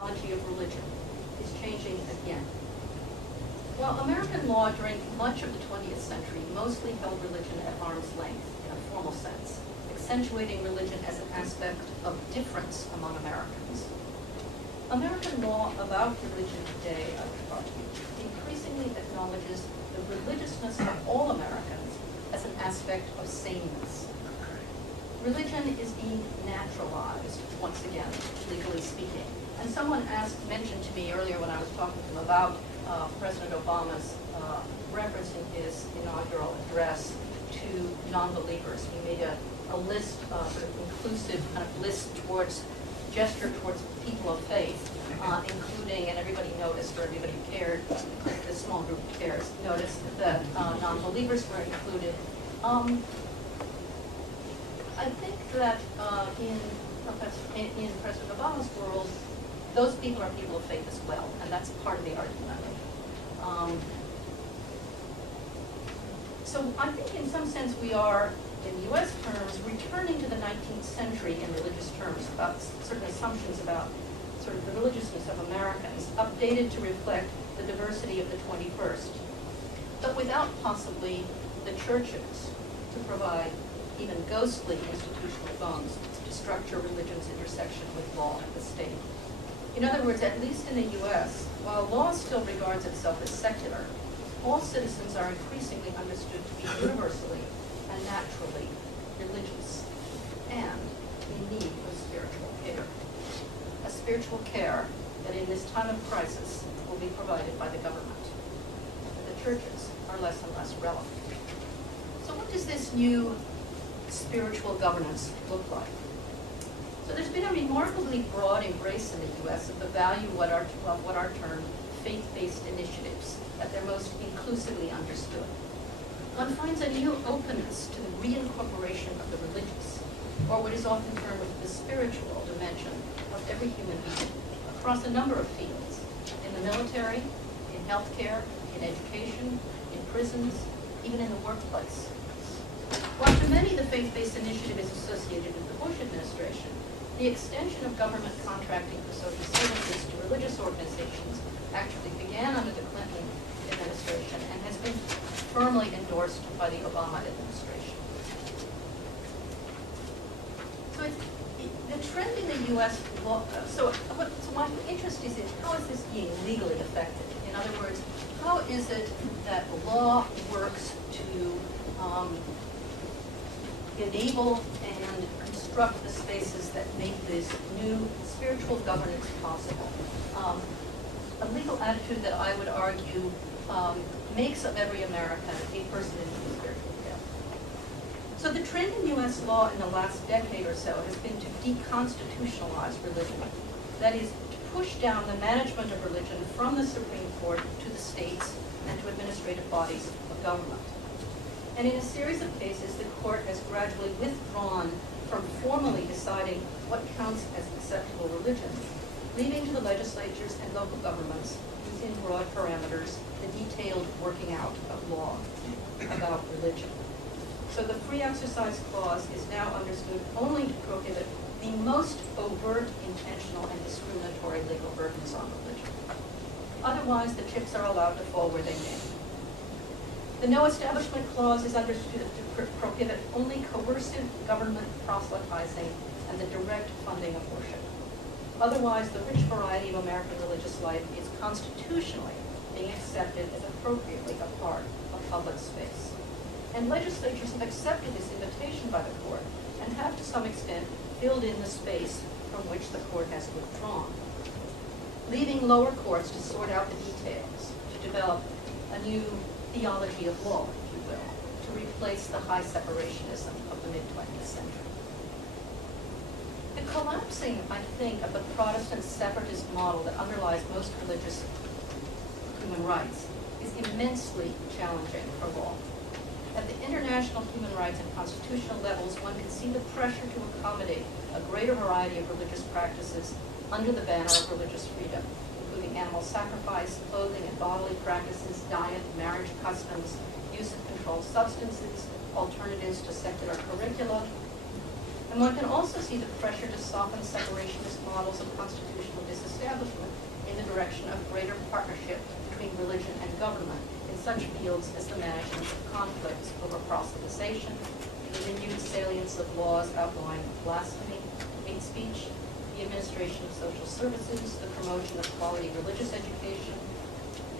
Of religion is changing again. While American law during much of the 20th century mostly held religion at arm's length in a formal sense, accentuating religion as an aspect of difference among Americans, American law about religion today, I would argue, increasingly acknowledges the religiousness of all Americans as an aspect of sameness. Religion is being naturalized, once again, legally speaking. And someone mentioned to me earlier when I was talking to him about President Obama's referencing his inaugural address to non-believers. He made a list, sort of inclusive kind of list gesture towards people of faith, including, and everybody noticed, or everybody who cared, this small group who cares, noticed that non-believers were included. I think that in President Obama's world, those people are people of faith as well, and that's part of the argument I make. So I think in some sense we are, in U.S. terms, returning to the 19th century in religious terms about certain assumptions about sort of the religiousness of Americans, updated to reflect the diversity of the 21st, but without possibly the churches to provide even ghostly institutional bones to structure religion's intersection with law and the state. In other words, at least in the U.S., while law still regards itself as secular, all citizens are increasingly understood to be universally and naturally religious and in need of spiritual care. A spiritual care that in this time of crisis will be provided by the government. And the churches are less and less relevant. So what does this new spiritual governance look like? So there's been a remarkably broad embrace in the U.S. of the value of what are termed faith-based initiatives, that they're most inclusively understood. One finds a new openness to the reincorporation of the religious, or what is often termed the spiritual dimension of every human being, across a number of fields, in the military, in healthcare, in education, in prisons, even in the workplace. While to many the faith-based initiative is associated with the Bush administration, the extension of government contracting for social services to religious organizations actually began under the Clinton administration and has been firmly endorsed by the Obama administration. So the trend in the U.S. law, so my interest is in how is this being legally effective? In other words, how is it that law works to enable and construct the spaces that make this new spiritual governance possible? A legal attitude that I would argue makes of every American a person in need of spiritual care. So the trend in U.S. law in the last decade or so has been to deconstitutionalize religion. That is, to push down the management of religion from the Supreme Court to the states and to administrative bodies of government. And in a series of cases, the court has gradually withdrawn from formally deciding what counts as acceptable religion, leaving to the legislatures and local governments, within broad parameters, the detailed working out of law about religion. So the Free Exercise Clause is now understood only to prohibit the most overt, intentional, and discriminatory legal burdens on religion. Otherwise, the chips are allowed to fall where they may. The No Establishment Clause is understood to prohibit only coercive government proselytizing and the direct funding of worship. Otherwise, the rich variety of American religious life is constitutionally being accepted as appropriately a part of public space. And legislatures have accepted this invitation by the court and have, to some extent, filled in the space from which the court has withdrawn, leaving lower courts to sort out the details, to develop a new theology of law, if you will, to replace the high separationism of the mid-20th century. The collapsing, I think, of the Protestant separatist model that underlies most religious human rights is immensely challenging for law. At the international human rights and constitutional levels, one can see the pressure to accommodate a greater variety of religious practices under the banner of religious freedom, including animal sacrifice, clothing and bodily practices, diet, marriage customs, use of controlled substances, alternatives to secular curricula. And one can also see the pressure to soften separationist models of constitutional disestablishment direction of greater partnership between religion and government in such fields as the management of conflicts over proselytization, the renewed salience of laws outlawing blasphemy, hate speech, the administration of social services, the promotion of quality religious education,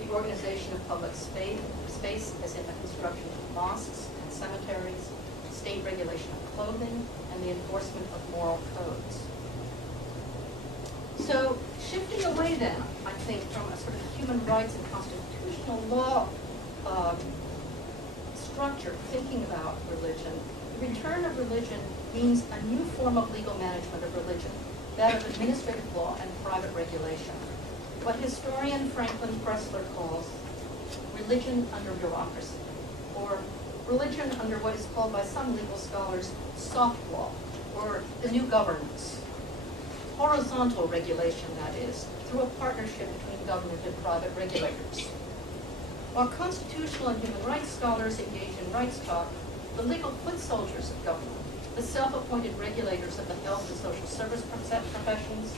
the organization of public space, as in the construction of mosques and cemeteries, state regulation of clothing, and the enforcement of moral codes. So shifting away then, I think, from a sort of human rights and constitutional law structure, thinking about religion, the return of religion means a new form of legal management of religion, that of administrative law and private regulation. What historian Franklin Pressler calls religion under bureaucracy, or religion under what is called by some legal scholars soft law, or the new governance. Horizontal regulation, that is, through a partnership between government and private regulators. While constitutional and human rights scholars engage in rights talk, the legal foot soldiers of government, the self-appointed regulators of the health and social service professions,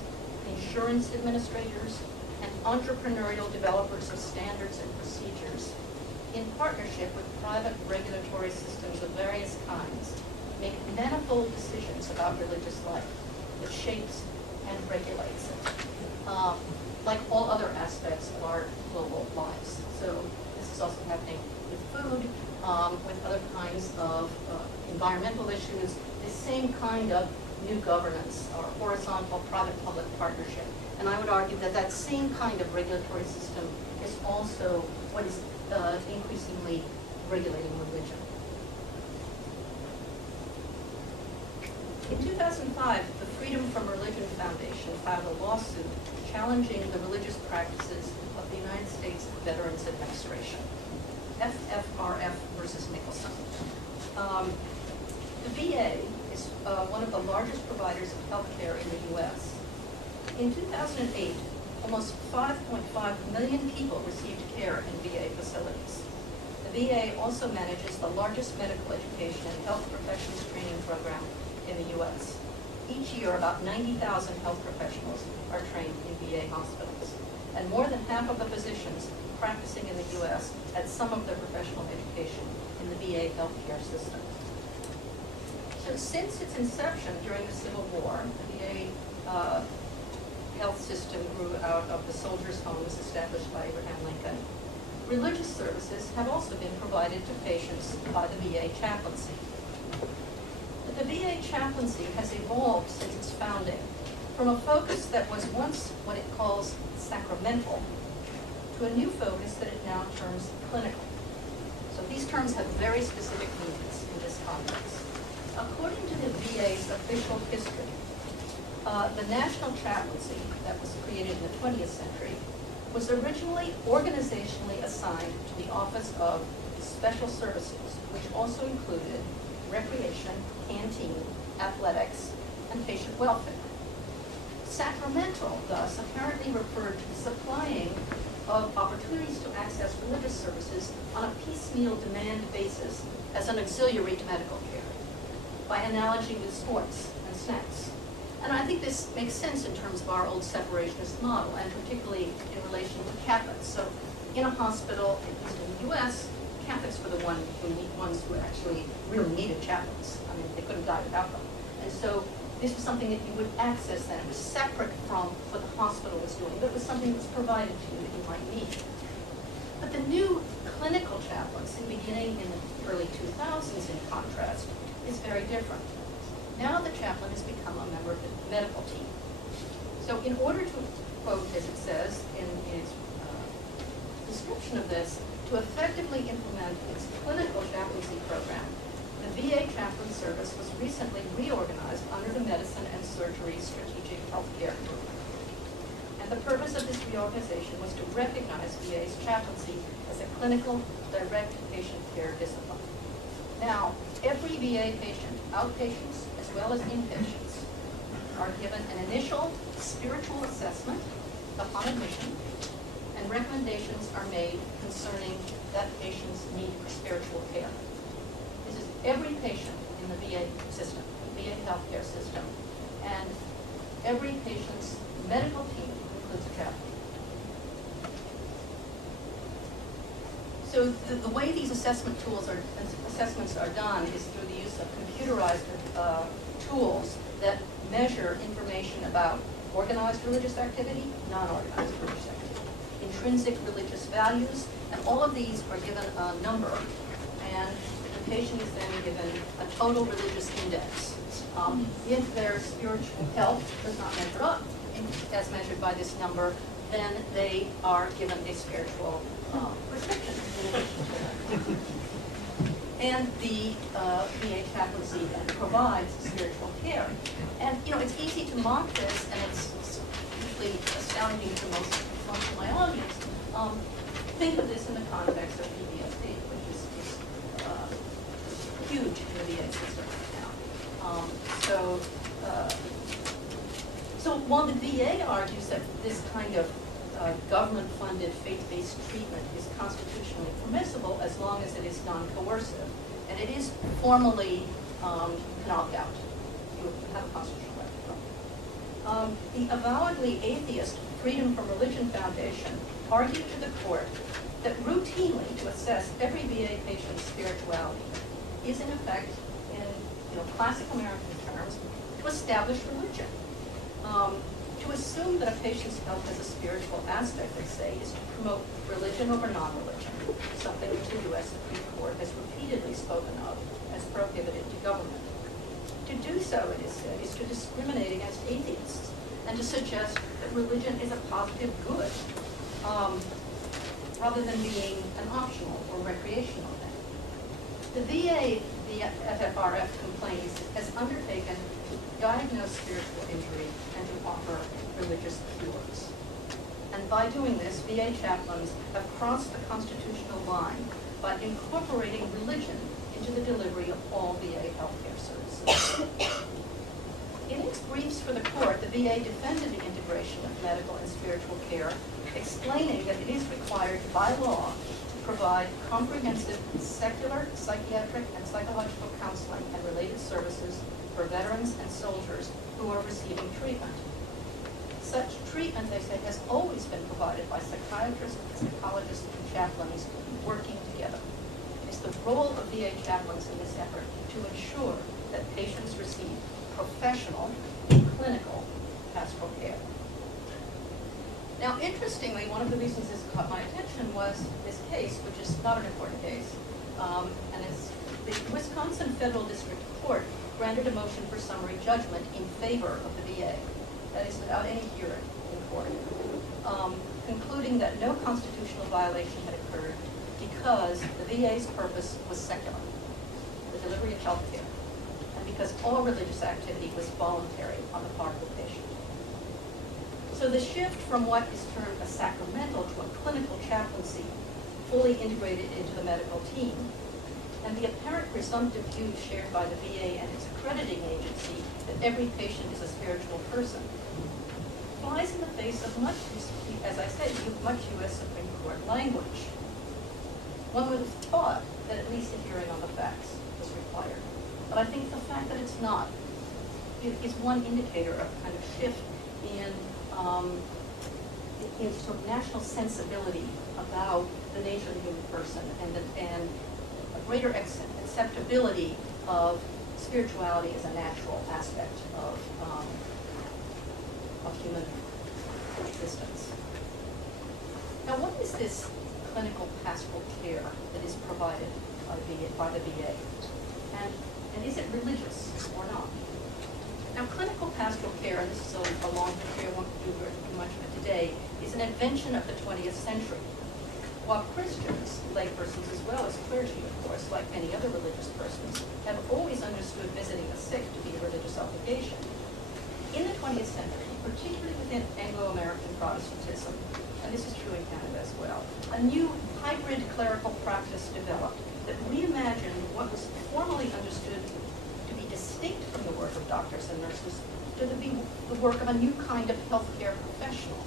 insurance administrators, and entrepreneurial developers of standards and procedures, in partnership with private regulatory systems of various kinds, make manifold decisions about religious life that shapes and regulates it, like all other aspects of our global lives. So this is also happening with food, with other kinds of environmental issues, the same kind of new governance or horizontal private-public partnership. And I would argue that that same kind of regulatory system is also what is increasingly regulating religion. In 2005, the Freedom from Religion Foundation filed a lawsuit challenging the religious practices of the United States Veterans Administration, FFRF versus Nicholson. The VA is one of the largest providers of health care in the U.S. In 2008, almost 5.5 million people received care in VA facilities. The VA also manages the largest medical education and health professions training program in the U.S. Each year, about 90,000 health professionals are trained in VA hospitals, and more than half of the physicians practicing in the U.S. had some of their professional education in the VA healthcare system. So since its inception during the Civil War, the VA health system grew out of the soldiers' homes established by Abraham Lincoln. Religious services have also been provided to patients by the VA chaplaincy. But the VA chaplaincy has evolved since its founding from a focus that was once what it calls sacramental to a new focus that it now terms clinical. So these terms have very specific meanings in this context. According to the VA's official history, the national chaplaincy that was created in the 20th century was originally organizationally assigned to the Office of Special Services, which also included recreation, canteen, athletics, and patient welfare. Sacramental, thus, apparently referred to the supplying of opportunities to access religious services on a piecemeal demand basis as an auxiliary to medical care, by analogy with sports and snacks. And I think this makes sense in terms of our old separationist model, and particularly in relation to Catholics. So in a hospital, at least in the U.S., Catholics were the ones who actually really needed chaplains. I mean, they couldn't die without them. And so this was something that you would access then. It was separate from what the hospital was doing, but it was something that was provided to you that you might need. But the new clinical chaplaincy, beginning in the early 2000s in contrast, is very different. Now the chaplain has become a member of the medical team. So in order to, quote, as it says in its description of this, to effectively implement its clinical chaplaincy program, the VA chaplain service was recently reorganized under the Medicine and Surgery Strategic Healthcare Group. And the purpose of this reorganization was to recognize VA's chaplaincy as a clinical, direct patient care discipline. Now, every VA patient, outpatients as well as inpatients, are given an initial spiritual assessment upon admission, and recommendations are made concerning that patient's need for spiritual care. This is every patient in the VA system, VA healthcare system, and every patient's medical team includes a chaplain. So the way these assessments are done is through the use of computerized tools that measure information about organized religious activity, non-organized religious activity, intrinsic religious values, and all of these are given a number, and the patient is then given a total religious index. If their spiritual health does not measure up as measured by this number, then they are given a spiritual prescription in addition to that. And the VA chaplaincy then provides spiritual care. And it's easy to mock this, and it's usually astounding to most of my audience. Think of this in the context of PTSD, which is huge in the VA system right now. So while the VA argues that this kind of government-funded faith-based treatment is constitutionally permissible as long as it is non-coercive, and it is formally an opt-out. You have a constitutional right. The avowedly atheist Freedom from Religion Foundation argued to the court that routinely to assess every VA patient's spirituality is in effect, in classic American terms, to establish religion. To assume that a patient's health has a spiritual aspect, they say, is to promote religion over non-religion, something which the U.S. Supreme Court has repeatedly spoken of as prohibited to government. To do so, it is said, is to discriminate against atheists and to suggest that religion is a positive good, rather than being an optional or recreational thing. The VA, the FFRF complains, has undertaken to diagnose spiritual injury and to offer religious cures. And by doing this, VA chaplains have crossed the constitutional line by incorporating religion into the delivery of all VA healthcare services. In its briefs for the court, the VA defended the integration of medical and spiritual care, explaining that it is required by law to provide comprehensive secular, psychiatric, and psychological counseling and related services for veterans and soldiers who are receiving treatment. Such treatment, they say, has always been provided by psychiatrists, psychologists, and chaplains working together. It is the role of VA chaplains in this effort to ensure that patients receive professional, clinical pastoral care. Now, interestingly, one of the reasons this caught my attention was this case, which is not an important case, and it's the Wisconsin Federal District Court granted a motion for summary judgment in favor of the VA, that is without any hearing in court, concluding that no constitutional violation had occurred because the VA's purpose was secular, the delivery of health care, and because all religious activity was voluntary on the part of the patient. So the shift from what is termed a sacramental to a clinical chaplaincy fully integrated into the medical team, and the apparent presumptive view shared by the VA and its accrediting agency that every patient is a spiritual person, flies in the face of much, as I said, much U.S. Supreme Court language. One would have thought that at least a hearing on the facts was required. But I think the fact that it's not is one indicator of kind of shift in sort of national sensibility about the nature of the human person and a greater acceptability of spirituality as a natural aspect of human existence. Now, what is this clinical pastoral care that is provided by the VA? And is it religious or not? Now, clinical pastoral care, and this is a long history, I won't do very much of it today, is an invention of the 20th century. While Christians, laypersons as well as clergy, of course, like many other religious persons, have always understood visiting the sick to be a religious obligation, in the 20th century, particularly within Anglo-American Protestantism, and this is true in Canada as well, a new hybrid clerical practice developed that reimagined what was formerly understood to be distinct from the work of doctors and nurses to be the work of a new kind of healthcare professional.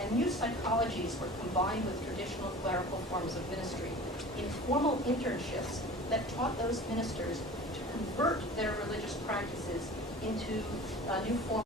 And new psychologies were combined with traditional clerical forms of ministry in formal internships that taught those ministers to convert their religious practices into a new form